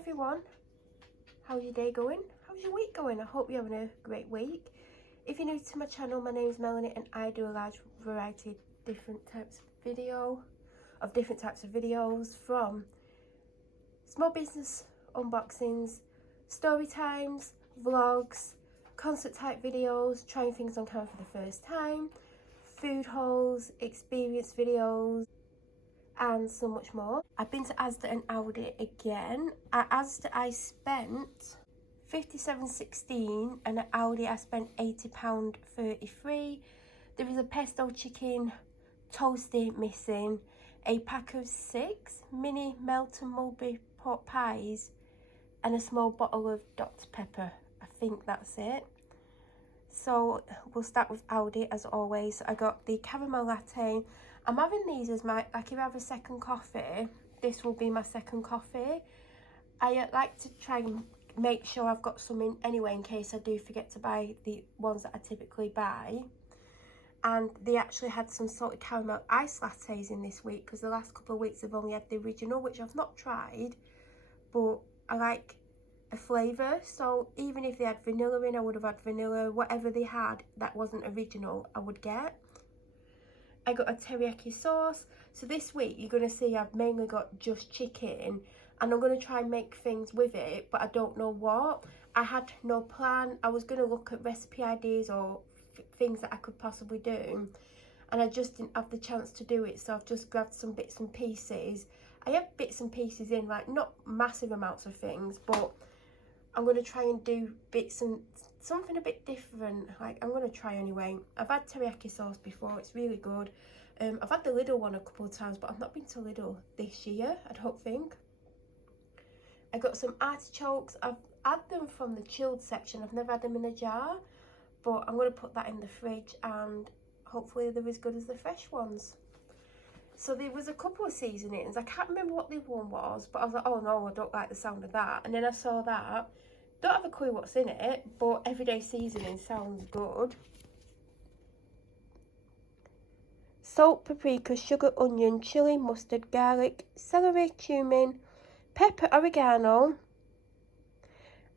everyone, how's your day going? How's your week going? I hope you're having a great week. If you're new to my channel, my name is Melanie and I do a large variety of different types of videos, from small business unboxings, story times, vlogs, concert type videos, trying things on camera for the first time, food hauls, experience videos, and so much more. I've been to Asda and Aldi again. At Asda I spent £57.16 and at Aldi I spent £80.33. There is a pesto chicken toasty missing, a pack of 6 mini melt and mulberry pot pies, and a small bottle of Dr Pepper. I think that's it. So we'll start with Aldi as always. I got the caramel latte. I'm having these as my, like if I have a second coffee, this will be my second coffee. I like to try and make sure I've got some in anyway in case I do forget to buy the ones that I typically buy. And they actually had some salted caramel ice lattes in this week, because the last couple of weeks they've only had the original, which I've not tried, but I like a flavour. So even if they had vanilla in, I would have had vanilla. Whatever they had that wasn't original, I would get. I got a teriyaki sauce. So this week you're going to see I've mainly got just chicken, and I'm going to try and make things with it, but I don't know what. I had no plan. I was going to look at recipe ideas or things that I could possibly do, and I just didn't have the chance to do it, so I've just grabbed some bits and pieces. I have bits and pieces in, like not massive amounts of things, but I'm going to try and do bits and something a bit different. Like, I'm going to try anyway. I've had teriyaki sauce before, it's really good. I've had the Lidl one a couple of times, but I've not been to Lidl this year, I don't think. I got some artichokes. I've had them from the chilled section. I've never had them in a jar, but I'm going to put that in the fridge and hopefully they're as good as the fresh ones. So there was a couple of seasonings. I can't remember what the one was, but I was like, oh no, I don't like the sound of that. And then I saw that. Don't have a clue what's in it, but everyday seasoning sounds good. Salt, paprika, sugar, onion, chilli, mustard, garlic, celery, cumin, pepper, oregano,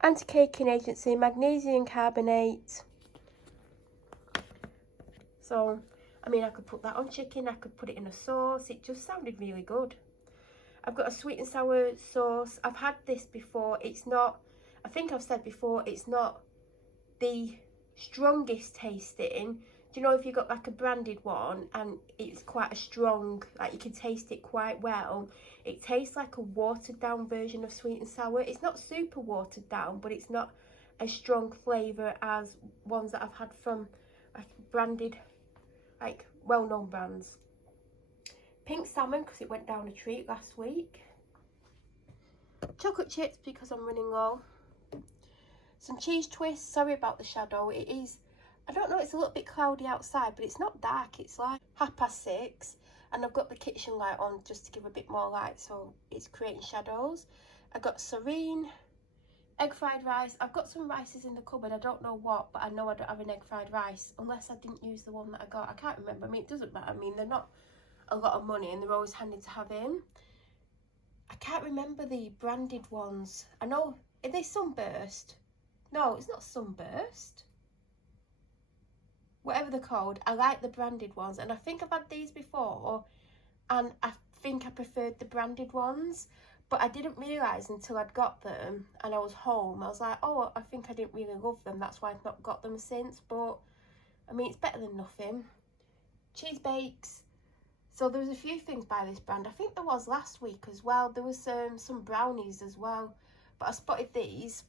anti-caking agency, magnesium carbonate. So, I mean, I could put that on chicken, I could put it in a sauce. It just sounded really good. I've got a sweet and sour sauce. I've had this before. It's not, I think I've said before, it's not the strongest tasting. Do you know if you got like a branded one and it's quite a strong, like you can taste it quite well. It tastes like a watered down version of sweet and sour. It's not super watered down, but it's not a strong flavour as ones that I've had from like branded, like well-known brands. Pink salmon, because it went down a treat last week. Chocolate chips because I'm running low. Some cheese twists. Sorry about the shadow. It is, I don't know, it's a little bit cloudy outside, but it's not dark. It's like 6:30 and I've got the kitchen light on just to give a bit more light, so it's creating shadows. I got serene, egg fried rice. I've got some rices in the cupboard. I don't know what, but I know I don't have an egg fried rice unless I didn't use the one that I got. I can't remember. I mean, it doesn't matter. I mean, they're not a lot of money and they're always handy to have in. I can't remember the branded ones. I know, are they Sunburst? No, it's not Sunburst. Whatever they're called, I like the branded ones, and I think I've had these before and I think I preferred the branded ones, but I didn't realise until I'd got them and I was home. I was like, oh, I think I didn't really love them, that's why I've not got them since. But I mean, it's better than nothing. Cheese bakes. So there was a few things by this brand. I think there was last week as well. There was some brownies as well, but I spotted these.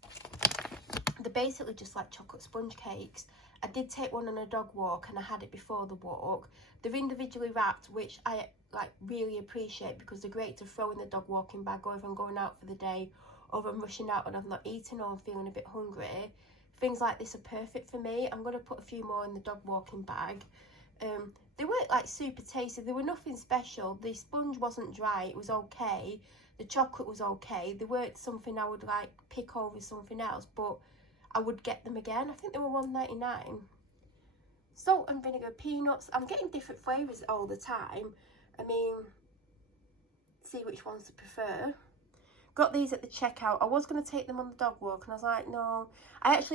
They're basically just like chocolate sponge cakes. I did take one on a dog walk and I had it before the walk. They're individually wrapped, which I like really appreciate, because they're great to throw in the dog walking bag, or if I'm going out for the day, or if I'm rushing out and I've not eaten or I'm feeling a bit hungry. Things like this are perfect for me. I'm going to put a few more in the dog walking bag. They weren't like super tasty. They were nothing special. The sponge wasn't dry. It was okay. The chocolate was okay. They weren't something I would like pick over something else, but I would get them again. I think they were £1.99. Salt and vinegar peanuts. I'm getting different flavours all the time. I mean, see which ones to prefer. Got these at the checkout. I was going to take them on the dog walk, and I was like, no. I've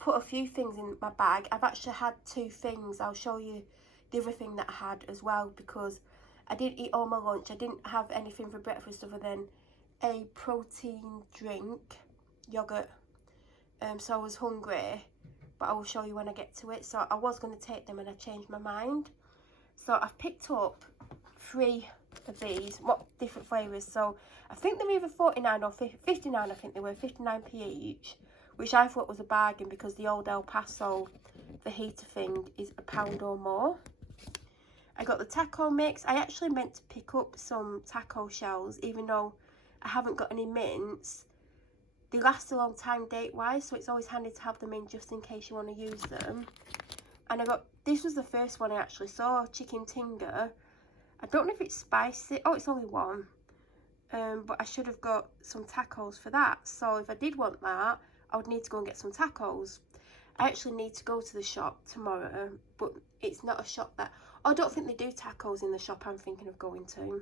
put a few things in my bag. I've actually had 2 things. I'll show you the other thing that I had as well, because I didn't eat all my lunch. I didn't have anything for breakfast other than a protein drink, yogurt. So I was hungry, but I will show you when I get to it. So I was going to take them, and I changed my mind. So I've picked up 3 of these, what different flavours. So I think they're either 49 or 59. I think they were 59p each, which I thought was a bargain, because the old El Paso fajita thing is £1 or more. I got the taco mix. I actually meant to pick up some taco shells, even though I haven't got any mints. They last a long time date wise, so it's always handy to have them in just in case you want to use them. And I got, this was the first one I actually saw, chicken tinga. I don't know if it's spicy. Oh, it's only one. But I should have got some tacos for that. So if I did want that, I would need to go and get some tacos. I actually need to go to the shop tomorrow, but it's not a shop that... I don't think they do tacos in the shop I'm thinking of going to.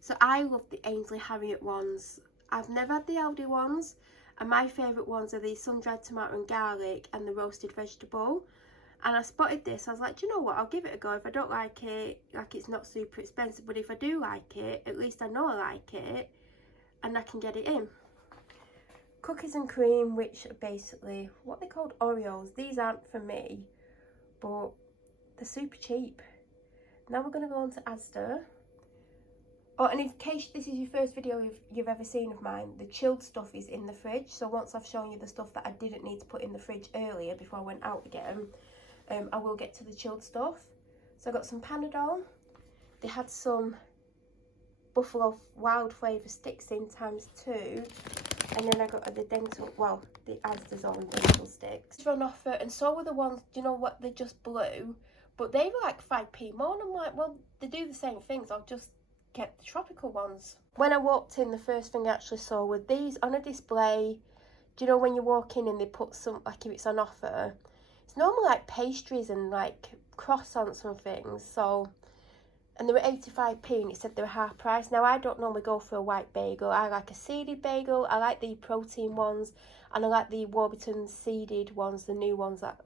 So I love the Ainsley Harriet ones. I've never had the Aldi ones, and my favourite ones are the sun-dried tomato and garlic and the roasted vegetable. And I spotted this. I was like, do you know what? I'll give it a go. If I don't like it, like, it's not super expensive, but if I do like it, at least I know I like it, and I can get it in. Cookies and cream, which are basically what they called Oreos. These aren't for me, but they're super cheap. Now we're going to go on to Asda. Oh, and in case this is your first video you've ever seen of mine, the chilled stuff is in the fridge. So once I've shown you the stuff that I didn't need to put in the fridge earlier before I went out again, I will get to the chilled stuff. So I got some Panadol. They had some Buffalo Wild Flavour sticks in ×2. And then I got the dental, well, the Asda's own dental sticks. They're on offer, and so were the ones, do you know what, they're just blue. But they were like 5p more, and I'm like, well, they do the same things, I'll just get the tropical ones. When I walked in, the first thing I actually saw were these on a display. Do you know when you walk in and they put some, like if it's on offer, it's normally like pastries and like croissants and things. So, and they were 85p, and it said they were half price. Now I don't normally go for a white bagel. I like a seeded bagel. I like the protein ones, and I like the Warburton seeded ones, the new ones that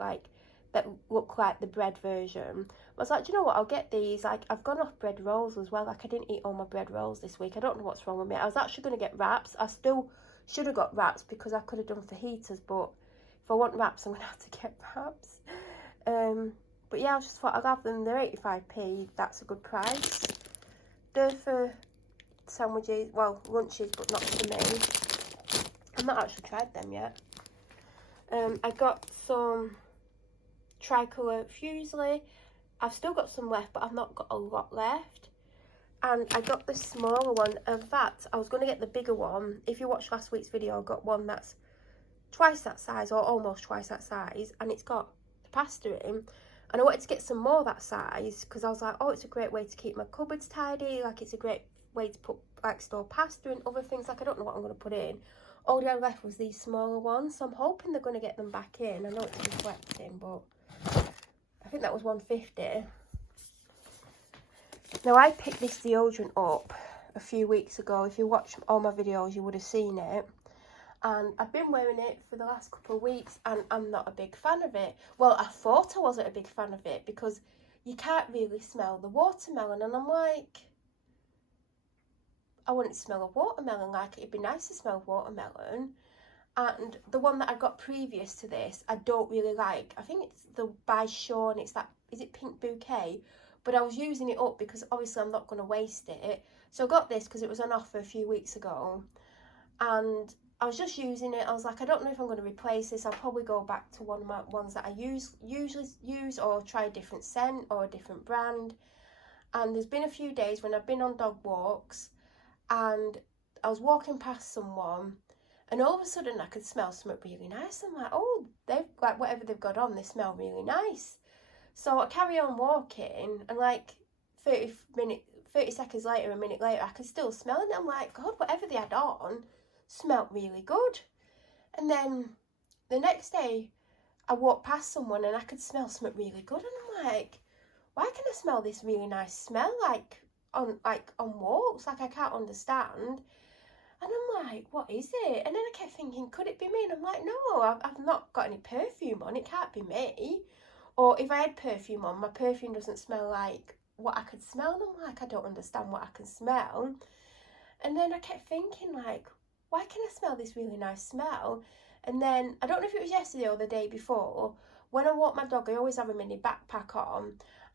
look like the bread version. I was like, do you know what, I'll get these. Like, I've gone off bread rolls as well. Like, I didn't eat all my bread rolls this week. I don't know what's wrong with me. I was actually going to get wraps. I still should have got wraps because I could have done fajitas, but if I want wraps, I'm going to have to get wraps. But yeah, I just thought I'll have them. They're 85p. That's a good price. They're for sandwiches, well, lunches, but not for me. I've not actually tried them yet. I got some tricolour fusilli. I've still got some left, but I've not got a lot left. And I got the smaller one. In fact, I was going to get the bigger one. If you watched last week's video, I got one that's twice that size, or almost twice that size, and it's got the pasta in. And I wanted to get some more that size because I was like, oh, it's a great way to keep my cupboards tidy. Like, it's a great way to put, like, store pasta and other things. Like, I don't know what I'm going to put in. All I had left was these smaller ones, so I'm hoping they're going to get them back in. I know it's reflecting, but I think that was 150. Now, I picked this deodorant up a few weeks ago. If you watch all my videos, you would have seen it. And I've been wearing it for the last couple of weeks, and I'm not a big fan of it. Well, I thought I wasn't a big fan of it because you can't really smell the watermelon. And I'm like, I wouldn't smell a watermelon. Like, it'd be nice to smell watermelon. And the one that I got previous to this, I don't really like. I think it's the by Sean. It's that, is it Pink Bouquet? But I was using it up because obviously I'm not going to waste it. So I got this because it was on offer a few weeks ago. And I was just using it. I was like, I don't know if I'm going to replace this. I'll probably go back to one of my ones that I usually use, or try a different scent or a different brand. And there's been a few days when I've been on dog walks and I was walking past someone, and all of a sudden I could smell something really nice. I'm like, oh, they've, like, whatever they've got on, they smell really nice. So I carry on walking, and like 30 seconds later, a minute later, I could still smell it. I'm like, God, whatever they had on smelled really good. And then the next day I walked past someone and I could smell something really good, and I'm like, why can I smell this really nice smell like on walks? Like, I can't understand. And I'm like, what is it? And then I kept thinking, could it be me? And I'm like, no, I've not got any perfume on. It can't be me. Or if I had perfume on, my perfume doesn't smell like what I could smell. And I'm like, I don't understand what I can smell. And then I kept thinking, like, why can I smell this really nice smell? And then, I don't know if it was yesterday or the day before, when I walk my dog, I always have a mini backpack on,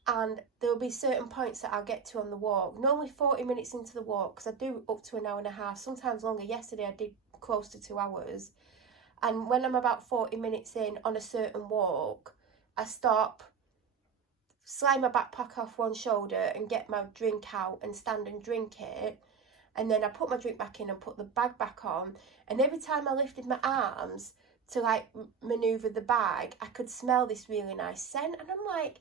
and there'll be certain points that I'll get to on the walk. Normally 40 minutes into the walk, because I do up to an hour and a half, sometimes longer. Yesterday I did close to 2 hours. And when I'm about 40 minutes in on a certain walk, I stop, slide my backpack off one shoulder and get my drink out and stand and drink it. And then I put my drink back in and put the bag back on. And every time I lifted my arms to like manoeuvre the bag, I could smell this really nice scent. And I'm like,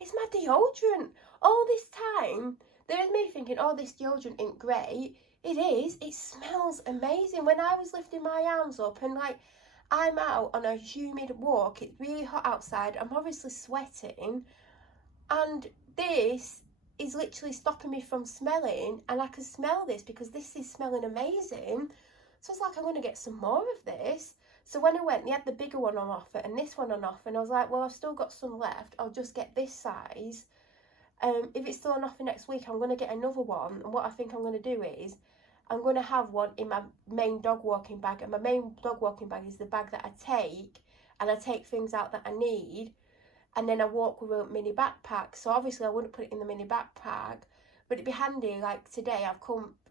it's my deodorant. All this time, there was me thinking, oh, this deodorant ain't great. It is. It smells amazing. When I was lifting my arms up and like, I'm out on a humid walk, it's really hot outside, I'm obviously sweating, and this is literally stopping me from smelling, and I can smell this because this is smelling amazing. So I was like, I'm going to get some more of this. So when I went, they had the bigger one on offer and this one on offer, and I was like, well, I've still got some left, I'll just get this size. If it's still on offer next week, I'm going to get another one. And what I think I'm going to do is I'm going to have one in my main dog walking bag, and my main dog walking bag is the bag that I take, and I take things out that I need, and then I walk with a mini backpack. So obviously I wouldn't put it in the mini backpack, but it'd be handy. Like today I've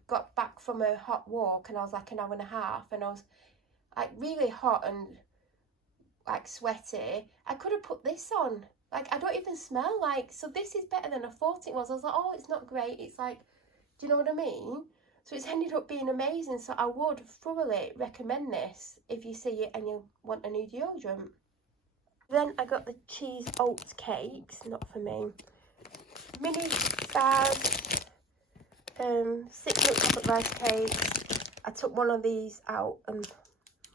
got back from a hot walk, and I was like an hour and a half, and I was like really hot and like sweaty. I could have put this on. Like, I don't even smell like, so this is better than I thought it was. I was like, oh, it's not great. It's like, do you know what I mean? So it's ended up being amazing. So I would thoroughly recommend this if you see it and you want a new deodorant. Then I got the cheese oat cakes, not for me. Mini bag, 6 minute chocolate rice cakes. I took one of these out and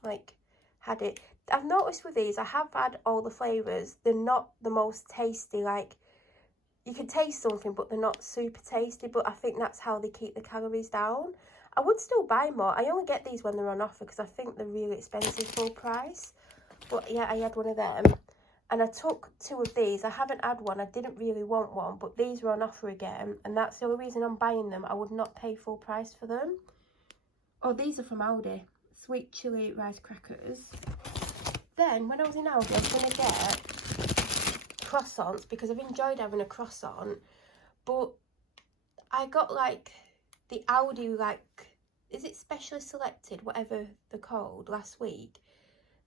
like had it. I've noticed with these, I have had all the flavours. They're not the most tasty. Like, you can taste something, but they're not super tasty. But I think that's how they keep the calories down. I would still buy more. I only get these when they're on offer because I think they're really expensive full price. But yeah, I had one of them. And I took 2 of these. I haven't had one. I didn't really want one, but these were on offer again. And that's the only reason I'm buying them. I would not pay full price for them. Oh, these are from Aldi. Sweet chilli rice crackers. Then, when I was in Aldi, I was going to get croissants because I've enjoyed having a croissant. But I got, like, the Aldi, like, is it specially selected, whatever they're called, last week.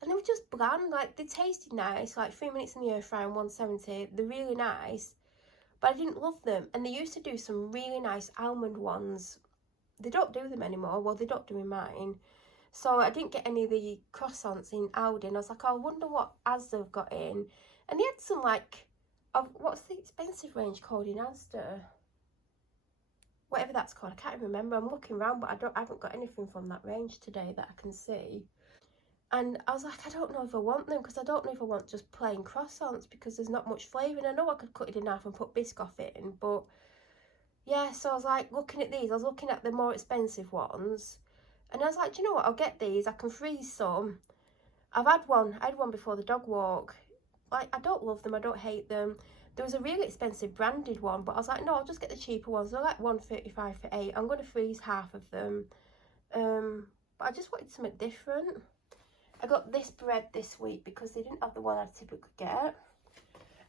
And they were just bland. Like, they tasted nice, like 3 minutes in the air fryer and 170. They're really nice. But I didn't love them. And they used to do some really nice almond ones. They don't do them anymore. Well, they don't do in mine. So I didn't get any of the croissants in Aldi, and I was like, oh, I wonder what Asda have got in. And they had some, like, what's the expensive range called in Asda? Whatever that's called, I can't even remember. I'm looking around, but I haven't got anything from that range today that I can see. And I was like, I don't know if I want them, because I don't know if I want just plain croissants, because there's not much flavour. And I know I could cut it in half and put Biscoff in, but yeah, so I was like, looking at these, I was looking at the more expensive ones. And I was like, do you know what, I'll get these. I can freeze some. I had one before the dog walk. Like, I don't love them, I don't hate them. There was a really expensive branded one, but I was like, no, I'll just get the cheaper ones. They're like $1.35 for 8. I'm going to freeze half of them. But I just wanted something different. I got this bread this week because they didn't have the one I typically get.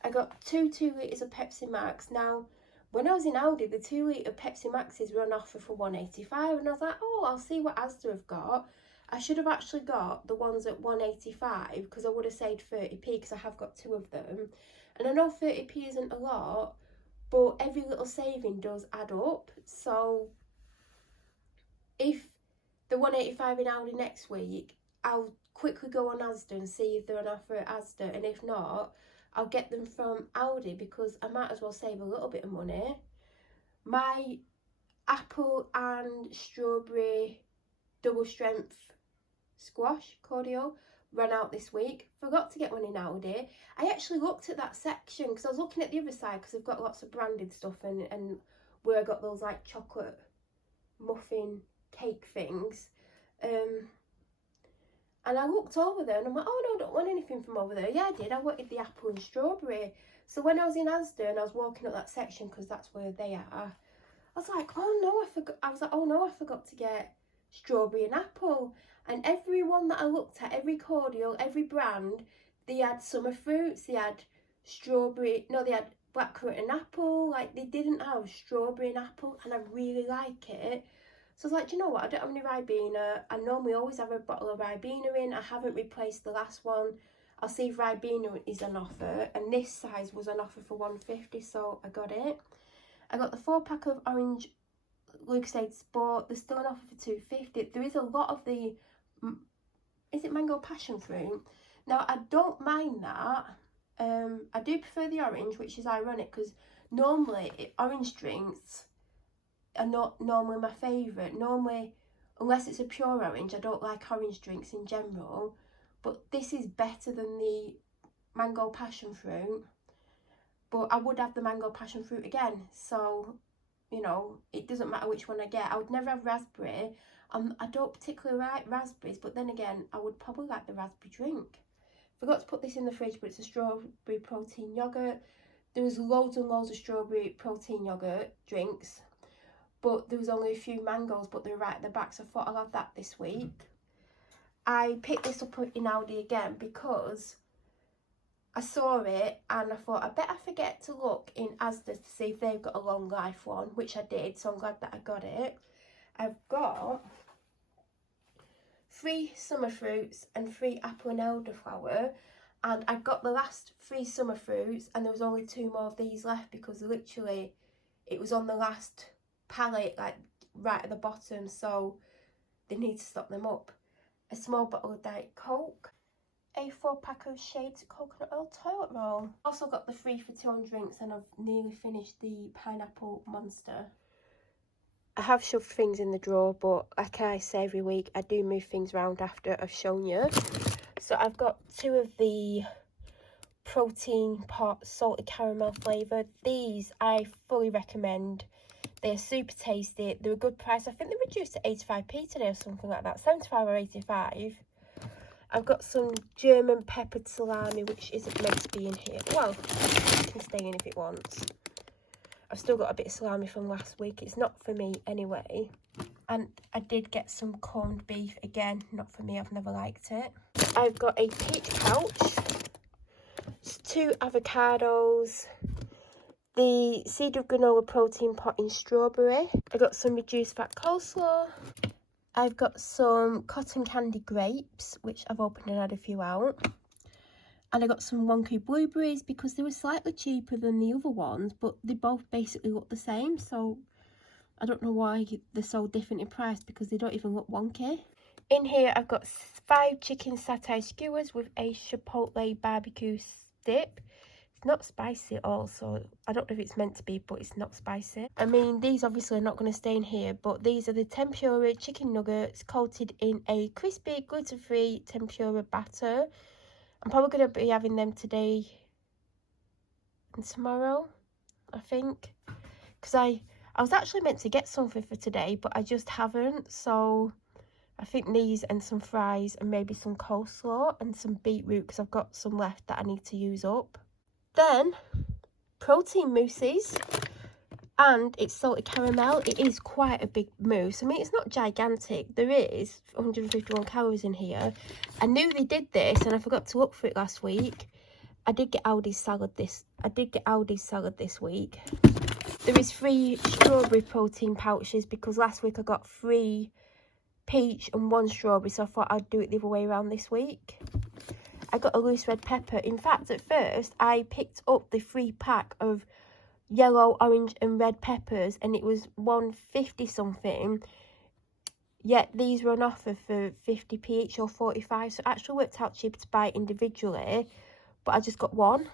I got 2 litres of Pepsi Max. Now, when I was in Aldi, the 2 litre Pepsi Maxes were on offer for $1.85, and I was like, oh, I'll see what Asda have got. I should have actually got the ones at $1.85 because I would have saved 30p because I have got 2 of them. And I know 30p isn't a lot, but every little saving does add up. So if the $1.85 in Aldi next week, I'll quickly go on Asda and see if they're on offer at Asda, and if not, I'll get them from Aldi because I might as well save a little bit of money. My apple and strawberry double strength squash cordial ran out this week. Forgot to get one in Aldi. I actually looked at that section because I was looking at the other side because they've got lots of branded stuff and where I got those like chocolate muffin cake things. And I looked over there and I'm like, oh no, I don't want anything from over there. Yeah, I did. I wanted the apple and strawberry. So when I was in Asda and I was walking up that section, because that's where they are, I was like, oh no, I forgot. I was like, oh no, I forgot to get strawberry and apple. And every one that I looked at, every cordial, every brand, they had summer fruits. They had strawberry. No, they had blackcurrant and apple. Like, they didn't have strawberry and apple, and I really like it. So I was like, do you know what? I don't have any Ribena. I normally always have a bottle of Ribena in. I haven't replaced the last one. I'll see if Ribena is on offer. And this size was on offer for $1.50, so I got it. I got the 4-pack of orange Lucozade Sport. They're still on offer for $2.50. There is a lot of the, is it mango passion fruit? Now, I don't mind that. I do prefer the orange, which is ironic because normally orange drinks are not normally my favourite. Normally, unless it's a pure orange, I don't like orange drinks in general. But this is better than the mango passion fruit. But I would have the mango passion fruit again. So, you know, it doesn't matter which one I get. I would never have raspberry. I don't particularly like raspberries, but then again, I would probably like the raspberry drink. Forgot to put this in the fridge, but it's a strawberry protein yoghurt. There was loads and loads of strawberry protein yoghurt drinks, but there was only a few mangoes, but they're right at the back, so I thought I'll have that this week. I picked this up in Aldi again because I saw it and I thought I better forget to look in Asda to see if they've got a long life one, which I did, so I'm glad that I got it. I've got 3 summer fruits and 3 apple and elderflower, and I got the last 3 summer fruits and there was only 2 more of these left because literally it was on the last pallet, like right at the bottom, so they need to stock them up. A small bottle of Diet Coke, a 4-pack of Shades coconut oil toilet roll. Also got the 3 for 2 drinks, and I've nearly finished the pineapple monster. I have shoved things in the drawer, but like I say every week, I do move things around after I've shown you. So I've got 2 of the protein pot salted caramel flavour. These I fully recommend. They're super tasty. They're a good price. I think they reduced to 85p today or something like that. 75 or 85. I've got some German peppered salami, which isn't meant to be in here. Well, it can stay in if it wants. I've still got a bit of salami from last week. It's not for me anyway. And I did get some corned beef. Again, not for me. I've never liked it. I've got a peach pouch. 2 avocados. The seeded granola protein pot in strawberry. I got some reduced fat coleslaw. I've got some cotton candy grapes, which I've opened and had a few out. And I got some wonky blueberries because they were slightly cheaper than the other ones, but they both basically look the same. So I don't know why they're so different in price because they don't even look wonky. In here, I've got 5 chicken satay skewers with a chipotle barbecue dip. It's not spicy at all, so I don't know if it's meant to be, but it's not spicy. I mean, these obviously are not going to stay in here, but these are the tempura chicken nuggets coated in a crispy, gluten-free tempura batter. I'm probably going to be having them today and tomorrow, I think. Because I was actually meant to get something for today, but I just haven't. So I think these and some fries and maybe some coleslaw and some beetroot because I've got some left that I need to use up. Then, protein mousses, and it's salted caramel. It is quite a big mousse. I mean, it's not gigantic. There is 151 calories in here. I knew they did this, and I forgot to look for it last week. I did get Aldi's salad this week. There is 3 strawberry protein pouches because last week I got 3 peach and 1 strawberry, so I thought I'd do it the other way around this week. I got a loose red pepper. In fact, at first, I picked up the 3-pack of yellow, orange and red peppers, and it was $1.50 something. Yet these were on offer for 50p each or 45, so it actually worked out cheaper to buy individually, but I just got 1.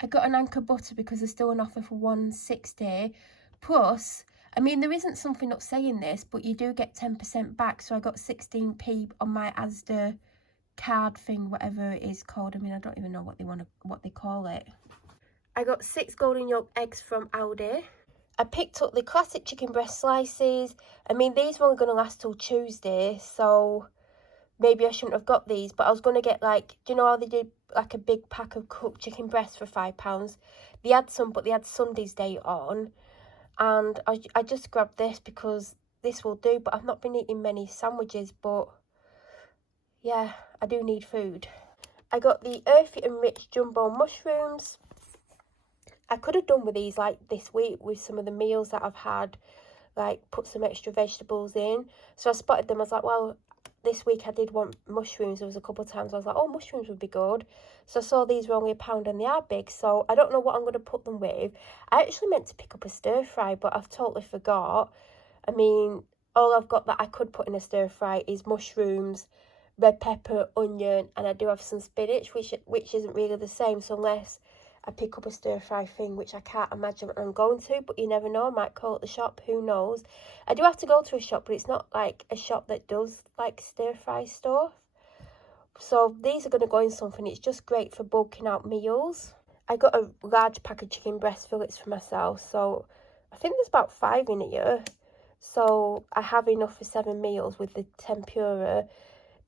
I got an Anchor butter because they're still on offer for $1.60. Plus, I mean, there isn't something up saying this, but you do get 10% back, so I got 16p on my Asda card thing, whatever it is called. I mean, I don't even know what they call it. I got 6 golden yolk eggs from Aldi. I picked up the classic chicken breast slices. I mean, these were only going to last till Tuesday, so maybe I shouldn't have got these, but I was going to get, like, do you know how they did like a big pack of cooked chicken breasts for £5? They had some, but they had Sunday's date on, and I just grabbed this because this will do, but I've not been eating many sandwiches, but yeah, I do need food. I got the Earthy and Rich jumbo mushrooms. I could have done with these like this week with some of the meals that I've had, like put some extra vegetables in. So I spotted them. I was like, well, this week I did want mushrooms. There was a couple of times I was like, oh, mushrooms would be good. So I saw these were only £1 and they are big. So I don't know what I'm going to put them with. I actually meant to pick up a stir fry, but I've totally forgot. I mean, all I've got that I could put in a stir fry is mushrooms, red pepper, onion, and I do have some spinach, which isn't really the same. So unless I pick up a stir fry thing, which I can't imagine I'm going to, but you never know, I might call at the shop, who knows. I do have to go to a shop, but it's not like a shop that does like stir fry stuff. So these are going to go in something. It's just great for bulking out meals. I got a large pack of chicken breast fillets for myself, so I think there's about 5 in here. So I have enough for 7 meals with the tempura.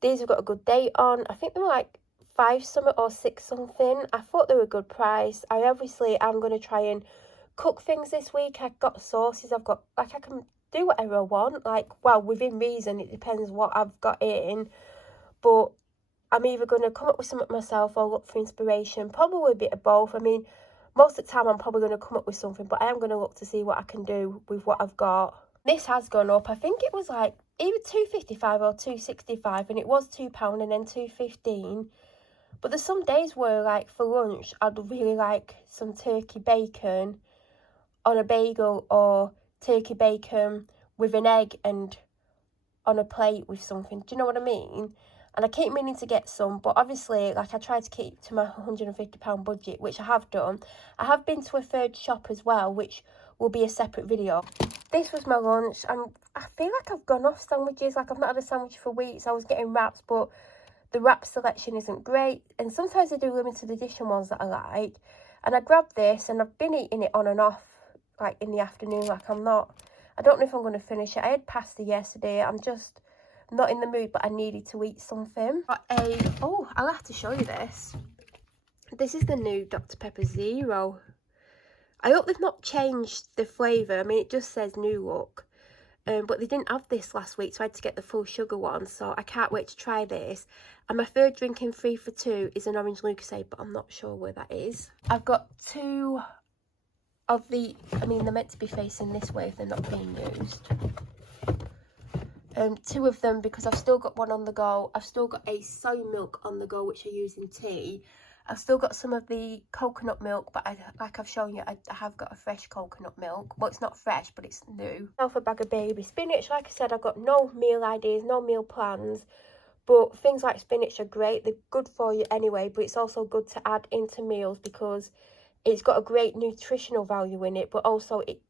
These have got a good date on. I think they were like 5 something or 6 something. I thought they were a good price. I'm going to try and cook things this week. I've got sauces. I've got, like, I can do whatever I want. Like, well, within reason. It depends what I've got in. But I'm either going to come up with something myself or look for inspiration. Probably a bit of both. I mean, most of the time I'm probably going to come up with something, but I am going to look to see what I can do with what I've got. This has gone up. I think it was like either £2.55 or £2.65, and it was £2 and then £2.15. But there's some days where, like, for lunch, I'd really like some turkey bacon on a bagel or turkey bacon with an egg and on a plate with something. Do you know what I mean? And I keep meaning to get some, but obviously, like, I try to keep to my £150 budget, which I have done. I have been to a third shop as well, which will be a separate video. This was my lunch, and I feel like I've gone off sandwiches. Like, I've not had a sandwich for weeks. I was getting wraps, but the wrap selection isn't great, and sometimes I do limited edition ones that I like. And I grabbed this, and I've been eating it on and off, like, in the afternoon. Like, I don't know if I'm going to finish it. I had pasta yesterday. I'm just not in the mood, but I needed to eat something. Oh, I'll have to show you this. This is the new Dr. Pepper Zero. I hope they've not changed the flavour. I mean, it just says new look. But they didn't have this last week, so I had to get the full sugar one. So I can't wait to try this. And my third drink in 3 for 2 is an orange Lucozade, but I'm not sure where that is. I've got 2 of the, I mean, they're meant to be facing this way if they're not being used. 2 of them because I've still got one on the go. I've still got a soy milk on the go, which I use in tea. I've still got some of the coconut milk, but like I've shown you, I have got a fresh coconut milk. Well, it's not fresh, but it's new. Now for a bag of baby spinach. Like I said, I've got no meal ideas, no meal plans. But things like spinach are great. They're good for you anyway, but it's also good to add into meals because it's got a great nutritional value in it. But also, it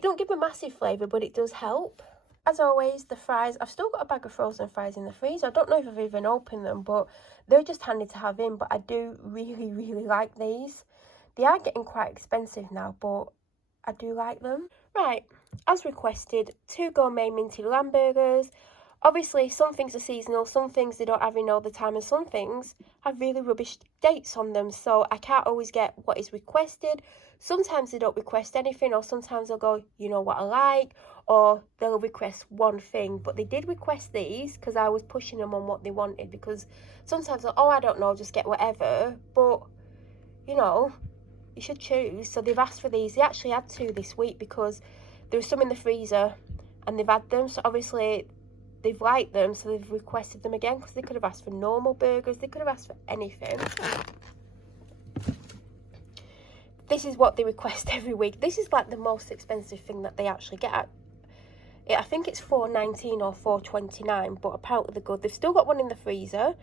don't give a massive flavour, but it does help. As always, the fries. I've still got a bag of frozen fries in the freezer. I don't know if I've even opened them, but they're just handy to have in. But I do really, really like these. They are getting quite expensive now, but I do like them. Right, as requested, 2 gourmet minty lamb burgers. Obviously, some things are seasonal, some things they don't have in all the time, and some things have really rubbish dates on them, so I can't always get what is requested. Sometimes they don't request anything, or sometimes they'll go, you know what I like, or they'll request one thing. But they did request these because I was pushing them on what they wanted, because sometimes, oh, I don't know, just get whatever. But, you know, you should choose. So they've asked for these. They actually had 2 this week because there was some in the freezer and they've had them. So obviously they've liked them, so they've requested them again, because they could have asked for normal burgers. They could have asked for anything. This is what they request every week. This is like the most expensive thing that they actually get at. I think it's $4.19 or $4.29, but apparently they're good. They've still got one in the freezer,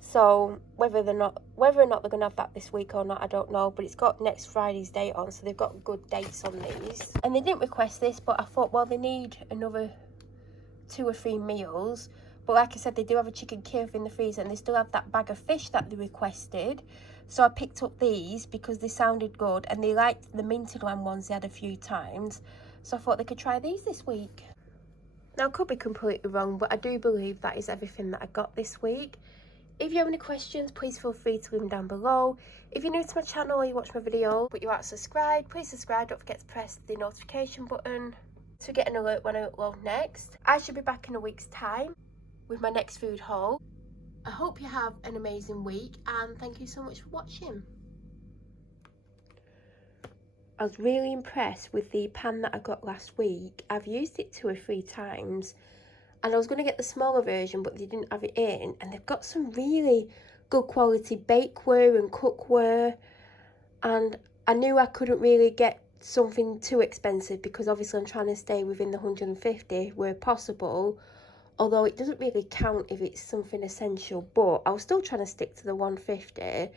so whether or not they're going to have that this week or not, I don't know. But it's got next Friday's date on, so they've got good dates on these. And they didn't request this, but I thought, well, they need another 2 or 3 meals. But like I said, they do have a chicken curry in the freezer, and they still have that bag of fish that they requested. So I picked up these because they sounded good and they liked the minted lamb ones they had a few times. So I thought they could try these this week. Now I could be completely wrong, but I do believe that is everything that I got this week. If you have any questions, please feel free to leave them down below. If you're new to my channel or you watch my video but you aren't subscribed, please subscribe. Don't forget to press the notification button to get an alert when I upload next. I should be back in a week's time with my next food haul. I hope you have an amazing week and thank you so much for watching. I was really impressed with the pan that I got last week. I've used it 2 or 3 times and I was going to get the smaller version but they didn't have it in, and they've got some really good quality bakeware and cookware, and I knew I couldn't really get something too expensive because obviously I'm trying to stay within the 150 where possible. Although it doesn't really count if it's something essential, but I was still trying to stick to the 150.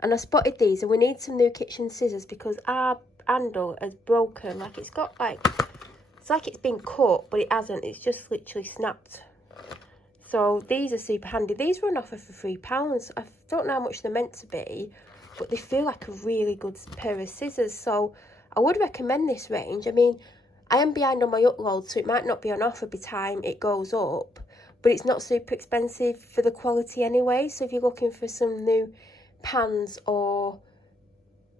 And I spotted these, and we need some new kitchen scissors because our handle has broken. Like it's like it's been cut, but it hasn't. It's just literally snapped. So these are super handy. These were on offer for £3. I don't know how much they're meant to be, but they feel like a really good pair of scissors. So I would recommend this range. I mean, I am behind on my upload, so it might not be on offer by the time it goes up, but it's not super expensive for the quality anyway. So if you're looking for some new pans or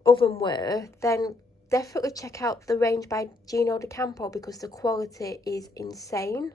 ovenware, then definitely check out the range by Gino De Campo because the quality is insane.